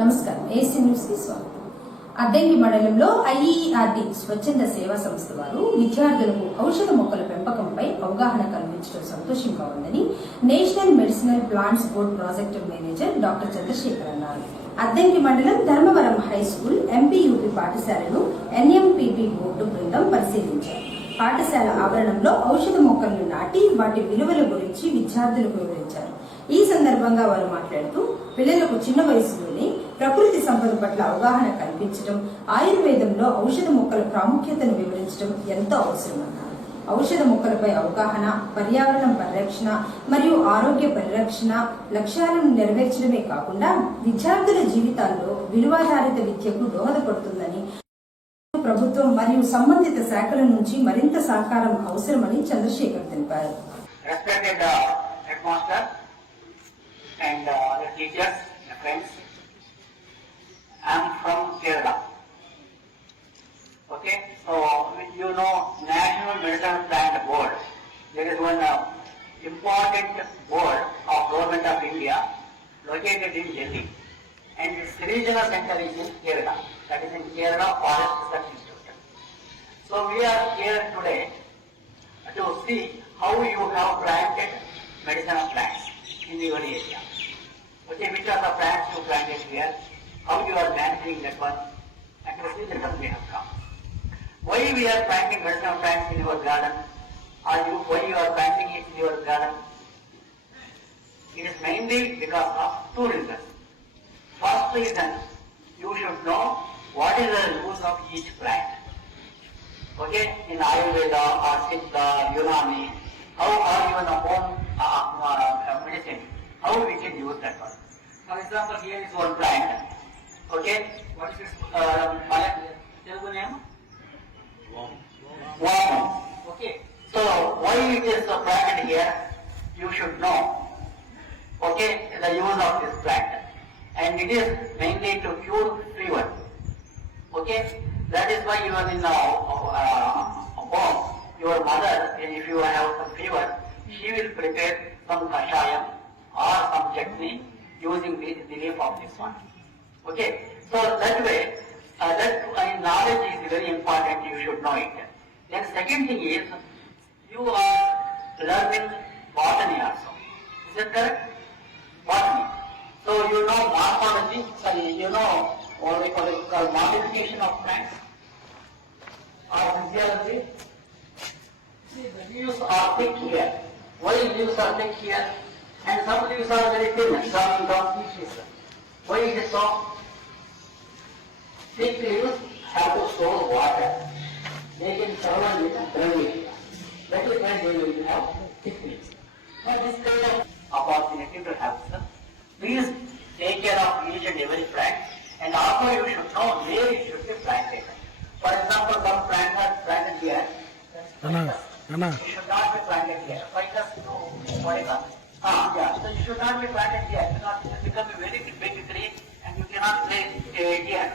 నమస్కారం. AC news కి స్వాగతం. అద్దంకి మండలంలో ఐఈఆర్టీ స్వచ్ఛంద సేవా సంస్థ వారు విద్యార్థులకు ఔషధ మొక్కల పెంపకంపై అవగాహన కల్పించడం సంతోషంగా ఉందని national medicinal plants board project manager doctor Chandrashekar అన్నారు. అద్దంకి మండలం ధర్మవరం హై స్కూల్ ఎంపీయూపీ పాఠశాలను ఎన్ఎంపీపీ బోర్డు బృందం పరిశీలించారు. పాఠశాల ఆవరణంలో ఔషధ మొక్కలను నాటి వాటి విలువల గురించి విద్యార్థులకు వివరించారు. ఈ సందర్భంగా వారు మాట్లాడుతూ పిల్లలకు చిన్న వయసులోనే ప్రకృతి సంపద పట్ల అవగాహన కల్పించడం, ఆయుర్వేదంలో ఔషధ మొక్కల ప్రాముఖ్యతను వివరించడం ఎంతో అవసరమన్నారు. ఔషధ మొక్కలపై అవగాహన, పర్యావరణ పరిరక్షణ మరియు ఆరోగ్య పరిరక్షణ లక్ష్యాలను నెరవేర్చడమే కాకుండా విద్యార్థుల జీవితాల్లో విలువాధారిత విద్యకు దోహదపడుతుందని, ప్రభుత్వం మరియు సంబంధిత శాఖల నుంచి మరింత సహకారం అవసరమని చంద్రశేఖర్ తెలిపారు. And other teachers, friends, I am from Kerala. Okay, so you know National Medicinal Plant Board. There is one important board of Government of India located in Delhi, and its regional center is in Kerala. That is in Kerala Forest Research Institute. So we are here today to see how you have planted medicinal plants in your area. Okay, which are the plants you planted here, how you are managing that one, and to see the result we have come. Why we are planting medicinal plants in your garden, or why you are planting it in your garden? It is mainly because of two reasons. First reason, you should know what is the use of each plant. Okay, in Ayurveda or Siddha, Unani, how are even a home medicine, how we can use that one. For example, here is one plant. Okay, what is this Telugu name? Worm. Okay, so why it is planted here, you should know. Okay, the use of this plant, and it is mainly to cure fever. Okay, that is why even in home, your mother, if you have some fever, she will prepare some kashayam or some chutney using the leaf of this one. Okay, so that way, that knowledge is very important, you should know it. Then second thing is, you are learning botany also. Is that correct? Botany. So you know morphology, you know what we call modification of plants, or physiology. See, the leaves are thick here. Why leaves are thick here? And some leaves are very thin, some don't species. Why it is so? Thick leaves have to store water. They can survive in a dry area. That is why they will have thick leaves. But this kind of opportunity to have, sir. Please take care of each and every plant, and also you should know where it should be planted. For example, some plants are planted here. You should not be planted here. Ficus, what is that? Yeah, so you should not be planted here because it will become a very big tree and you cannot place here.